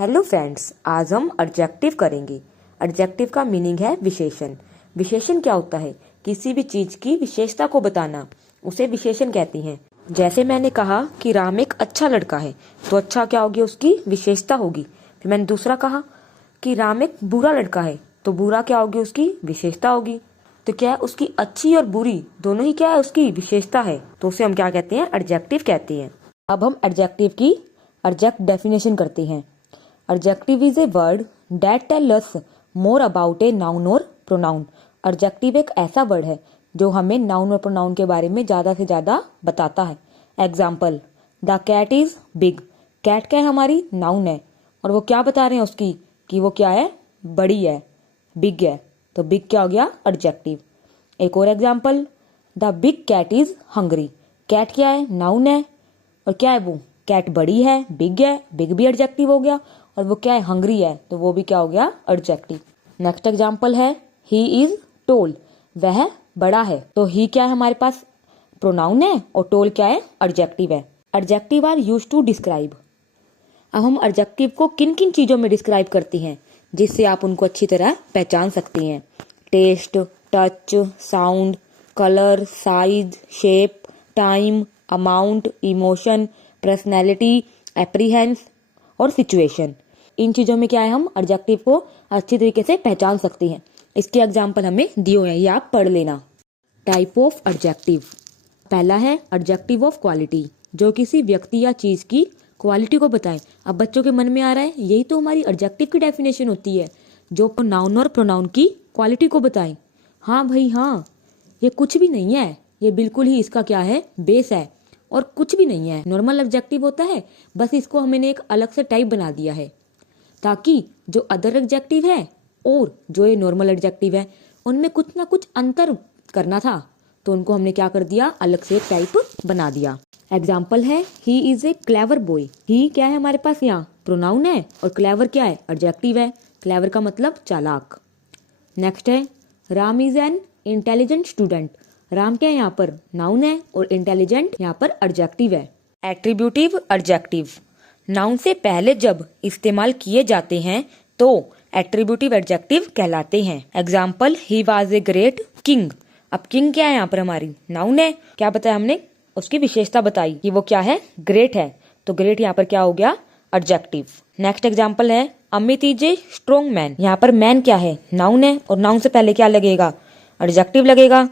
Hello friends, आज हम adjective करेंगे। एडजेक्टिव का मीनिंग है विशेषण। विशेषण क्या होता है? किसी भी चीज की विशेषता को बताना, उसे विशेषण कहते हैं। जैसे मैंने कहा कि राम एक अच्छा लड़का है, तो अच्छा क्या होगी? उसकी विशेषता होगी। फिर मैंने दूसरा कहा कि राम एक बुरा लड़का है, तो बुरा क्या होगी? उसकी विशेषता होगी। तो क्या है? उसकी अच्छी और बुरी दोनों ही क्या है? उसकी विशेषता है, तो उसे हम क्या कहते हैं? एडजेक्टिव कहते हैं। अब हम एडजेक्टिव की एग्जैक्ट डेफिनेशन करते हैं। Adjective is a word that tells us more about a noun or pronoun. Adjective एक ऐसा वर्ड है जो हमें नाउन और प्रोनाउन के बारे में ज्यादा से ज्यादा बताता है। Example, the cat is big. Cat क्या है? हमारी नाउन है, और वो क्या बता रहे हैं उसकी कि वो क्या है? बड़ी है, बिग है। तो बिग क्या हो गया? एडजेक्टिव। एक और example, the big cat is hungry. Cat क्या है? नाउन है, और क्या है वो? कैट बड़ी है, बिग है। बिग भी एडजेक्टिव हो गया, और वो क्या है? हंग्री है, तो वो भी क्या हो गया? एडजेक्टिव। नेक्स्ट एग्जांपल है, ही इज टोल। वह बड़ा है। तो ही क्या है? हमारे पास प्रोनाउन है, और टोल क्या है? एडजेक्टिव है। Adjective are use to describe. अब हम एडजेक्टिव को किन किन चीजों में डिस्क्राइब करते हैं जिससे आप उनको अच्छी तरह पहचान सकते हैं? Taste, touch, sound, colour, size, shape, time, amount, emotion, personality, apprehension और सिचुएशन। इन चीजों में क्या है? हम एडजेक्टिव को अच्छी तरीके से पहचान सकते हैं। इसके एग्जाम्पल हमें दिए हुए हैं, ये आप पढ़ लेना। Type of adjective. पहला है एडजेक्टिव ऑफ क्वालिटी, जो किसी व्यक्ति या चीज की क्वालिटी को बताएं। अब बच्चों के मन में आ रहा है, यही तो हमारी एडजेक्टिव की डेफिनेशन होती है, जो नाउन और प्रोनाउन की क्वालिटी को बताएं। हाँ भाई हाँ, ये कुछ भी नहीं है, ये बिल्कुल ही इसका क्या है? बेस है, और कुछ भी नहीं है। नॉर्मल एडजेक्टिव होता है, बस इसको हमने एक अलग से टाइप बना दिया है, ताकि जो अदर एडजेक्टिव है और जो ये नॉर्मल एडजेक्टिव है उनमें कुछ ना कुछ अंतर करना था, तो उनको हमने क्या कर दिया? अलग से एक टाइप बना दिया। एग्जाम्पल है, he is a clever boy. He क्या है? हमारे पास यहाँ प्रोनाउन है, और क्लेवर क्या है? एडजेक्टिव है। क्लेवर का मतलब चालाक। नेक्स्ट है, Ram is an intelligent student. Ram क्या है? यहाँ पर नाउन है, और इंटेलिजेंट यहाँ पर एडजेक्टिव है। Attributive adjective. नाउन से पहले जब इस्तेमाल किए जाते हैं तो एट्रीब्यूटिव एडजेक्टिव कहलाते हैं। Example, he was a great king. अब किंग क्या है? यहाँ पर हमारी नाउन है। क्या बताया हमने? उसकी विशेषता बताई कि वो क्या है? ग्रेट है। तो ग्रेट यहाँ पर क्या हो गया? एडजेक्टिव। नेक्स्ट एग्जाम्पल है, Amit is a strong man. यहाँ पर मैन क्या है? नाउन है, और नाउन से पहले क्या लगेगा? एडजेक्टिव लगेगा।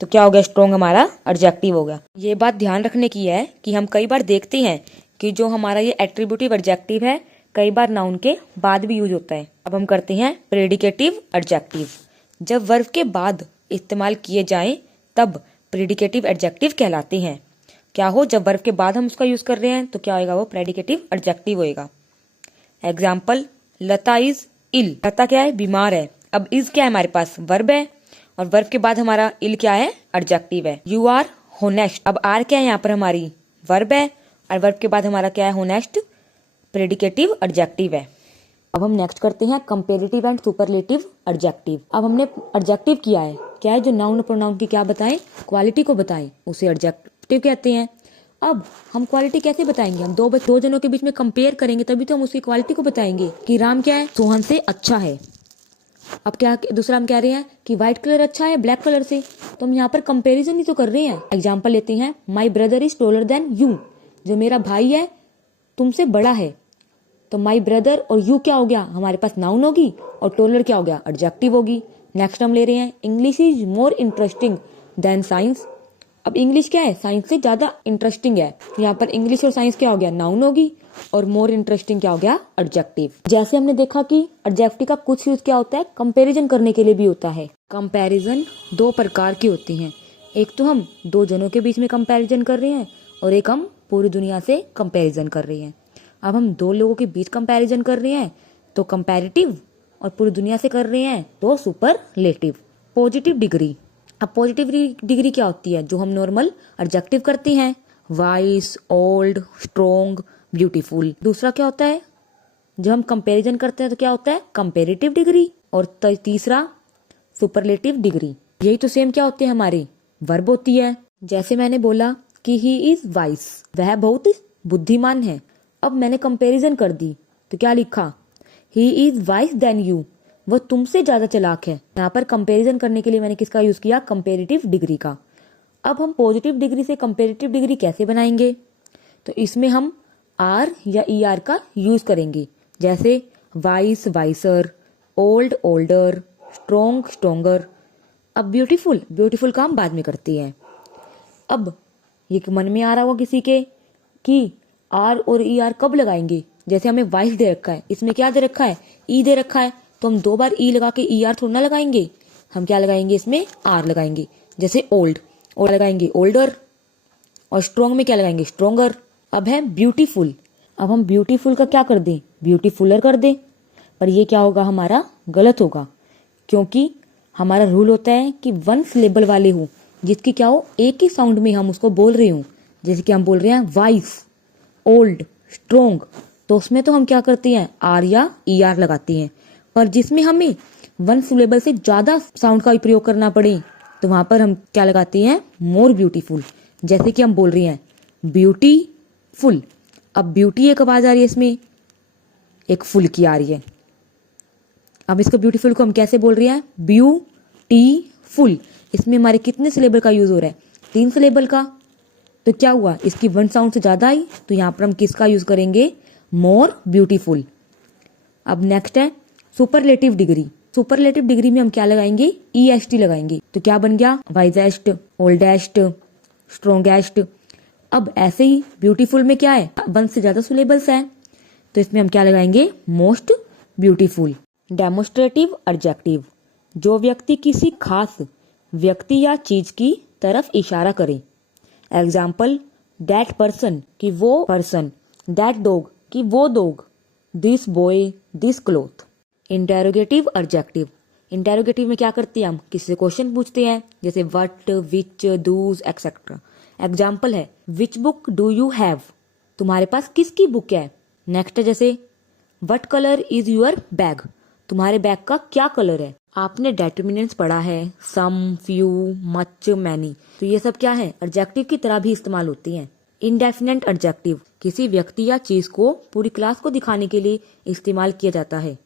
तो क्या हो गया? स्ट्रॉन्ग हमारा एडजेक्टिव हो गया। ये बात ध्यान रखने की है कि हम कई बार देखते हैं कि जो हमारा ये एट्रीब्यूटिव एडजेक्टिव है कई बार नाउन के बाद भी यूज होता है। अब हम करते हैं प्रेडिकेटिव एडजेक्टिव। जब वर्ब के बाद इस्तेमाल किए जाएं तब प्रेडिकेटिव एडजेक्टिव कहलाते हैं। क्या हो? जब वर्ब के बाद हम उसका यूज कर रहे हैं तो क्या होगा? वो प्रेडिकेटिव एडजेक्टिव होएगा। Example, Lata is ill. Lata क्या है? बीमार है। अब इज क्या है? हमारे पास वर्ब है, और वर्ब के बाद हमारा इल क्या है? एडजेक्टिव है। You are honest. अब आर क्या है? यहाँ पर हमारी वर्ब है, और वर्ब के बाद हमारा क्या है? होनेस्ट प्रेडिकेटिव एडजेक्टिव है। अब हम नेक्स्ट करते हैं कंपेरेटिव एंड सुपरलेटिव एडजेक्टिव। अब हमने एडजेक्टिव किया है, क्या है? जो नाउन और प्रोनाउन की क्या बताएं? क्वालिटी को बताएं, उसे एडजेक्टिव कहते हैं। अब हम क्वालिटी कैसे बताएंगे? हम दो जनों के बीच में कंपेयर करेंगे, तभी तो हम उसकी क्वालिटी को बताएंगे कि राम क्या है? सोहन से अच्छा है। अब क्या दूसरा हम कह रहे हैं कि व्हाइट कलर अच्छा है ब्लैक कलर से, तो हम यहाँ पर कंपैरिजन ही तो कर रहे हैं। एग्जांपल लेते हैं, my brother is taller than you. जो मेरा भाई है तुमसे बड़ा है। तो माय ब्रदर और यू क्या हो गया? हमारे पास नाउन होगी, और टॉलर क्या हो गया? एडजेक्टिव होगी। नेक्स्ट हम ले रहे हैं, English is more interesting than science. अब इंग्लिश क्या है? साइंस से ज्यादा इंटरेस्टिंग है। यहाँ पर इंग्लिश और साइंस क्या हो गया? नाउन होगी, और मोर इंटरेस्टिंग क्या हो गया? एडजेक्टिव। जैसे हमने देखा कि एडजेक्टिव का कुछ यूज क्या होता है? कंपैरिजन करने के लिए भी होता है। कंपैरिजन दो प्रकार की होती हैं। एक तो हम दो जनों के बीच में कंपैरिजन कर रहे हैं, और एक हम पूरी दुनिया से कंपैरिजन कर रहे हैं। अब हम दो लोगों के बीच कंपैरिजन कर रहे हैं तो कंपैरेटिव, और पूरी दुनिया से कर रहे हैं तो सुपरलेटिव। Positive degree. अब पॉजिटिव डिग्री क्या होती है? जो हम नॉर्मल एडजेक्टिव करते हैं, वाइस, ओल्ड, स्ट्रॉन्ग, ब्यूटीफुल। दूसरा क्या होता है? जब हम कंपैरिजन करते हैं तो क्या होता है? Comparative degree. और तीसरा सुपरलेटिव डिग्री। यही तो सेम क्या होते हैं? हमारी वर्ब होती है। जैसे मैंने बोला कि ही इज वाइस, वह बहुत बुद्धिमान है। अब मैंने कंपैरिजन कर दी तो क्या लिखा, he is wise than you, वह तुमसे ज्यादा चालाक है। यहाँ पर कंपैरिजन करने के लिए मैंने किसका यूज किया, कंपेरेटिव डिग्री का। अब हम पॉजिटिव डिग्री से कंपेरेटिव डिग्री कैसे बनाएंगे, तो इसमें हम आर या ई आर का यूज करेंगे, जैसे wise wiser, old older, strong stronger. अब ब्यूटीफुल, ब्यूटीफुल का हम बाद में करते हैं। अब ये मन में आ रहा होगा किसी के कि आर और ई आर कब लगाएंगे, जैसे हमें वाइस दे रखा है, इसमें क्या दे रखा है, ई दे रखा है, तो हम 2 बार ई लगा के ई आर थोड़ा ना लगाएंगे, हम क्या लगाएंगे, इसमें आर लगाएंगे। जैसे ओल्ड, और लगाएंगे ओल्डर, और स्ट्रोंग में क्या लगाएंगे, स्ट्रोंगर। अब है ब्यूटीफुल, अब हम ब्यूटीफुल का क्या कर दें, ब्यूटीफुलर कर दें, पर ये क्या होगा, हमारा गलत होगा, क्योंकि हमारा रूल होता है कि 1 सिलेबल वाले हो, जिसकी क्या हो, एक ही साउंड में हम उसको बोल रहे हो। जैसे कि हम बोल रहे हैं वाइस, ओल्ड, स्ट्रोंग, तो उसमें तो हम क्या करते हैं, आर या ई आर लगाते हैं। पर जिसमें हमें 1 सिलेबल से ज्यादा साउंड का प्रयोग करना पड़े, तो वहां पर हम क्या लगाते हैं, मोर ब्यूटीफुल। जैसे कि हम बोल रहे हैं ब्यूटीफुल, अब ब्यूटी एक आवाज आ रही है, इसमें एक फुल की आ रही है। अब इसको ब्यूटीफुल को हम कैसे बोल रहे हैं, ब्यूटीफुल, इसमें हमारे कितने सिलेबल का यूज हो रहा है, 3 सिलेबल का। तो क्या हुआ, इसकी 1 साउंड से ज्यादा आई, तो यहाँ पर हम किसका यूज करेंगे, मोर ब्यूटीफुल। अब नेक्स्ट है सुपरलेटिव डिग्री। सुपरलेटिव डिग्री में हम क्या लगाएंगे, EST लगाएंगे, तो क्या बन गया, वाइजेस्ट, ओल्डेस्ट, स्ट्रोंगेस्ट। अब ऐसे ही ब्यूटीफुल में क्या है, 1 से ज्यादा सिलेबल्स हैं, तो इसमें हम क्या लगाएंगे, मोस्ट ब्यूटीफुल। डेमोस्ट्रेटिव एडजेक्टिव, जो व्यक्ति किसी खास व्यक्ति या चीज की तरफ इशारा करे। एग्जाम्पल, दैट पर्सन कि वो पर्सन, दैट डॉग कि वो dog, this boy, this cloth. Interrogative adjective, interrogative में क्या करते हैं, हम किसी से क्वेश्चन पूछते हैं, जैसे what, which, does, etcetera. Example है, which book do you have, तुम्हारे पास किसकी बुक है। नेक्स्ट है जैसे, what colour is your bag, तुम्हारे बैग का क्या कलर है। आपने डेटर्मिनेंट्स पढ़ा है, सम, फ्यू, मच, मैनी, तो ये सब क्या है, एडजेक्टिव की तरह भी इस्तेमाल होती हैं। इंडेफिनेट एडजेक्टिव, किसी व्यक्ति या चीज को पूरी क्लास को दिखाने के लिए इस्तेमाल किया जाता है,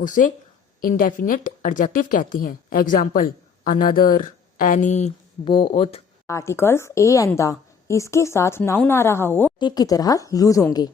उसे इंडेफिनेट एडजेक्टिव कहते हैं। Example, another, any, both. Articles A and the, इसके साथ नाउन आ रहा हो, एडजेक्टिव की तरह यूज होंगे।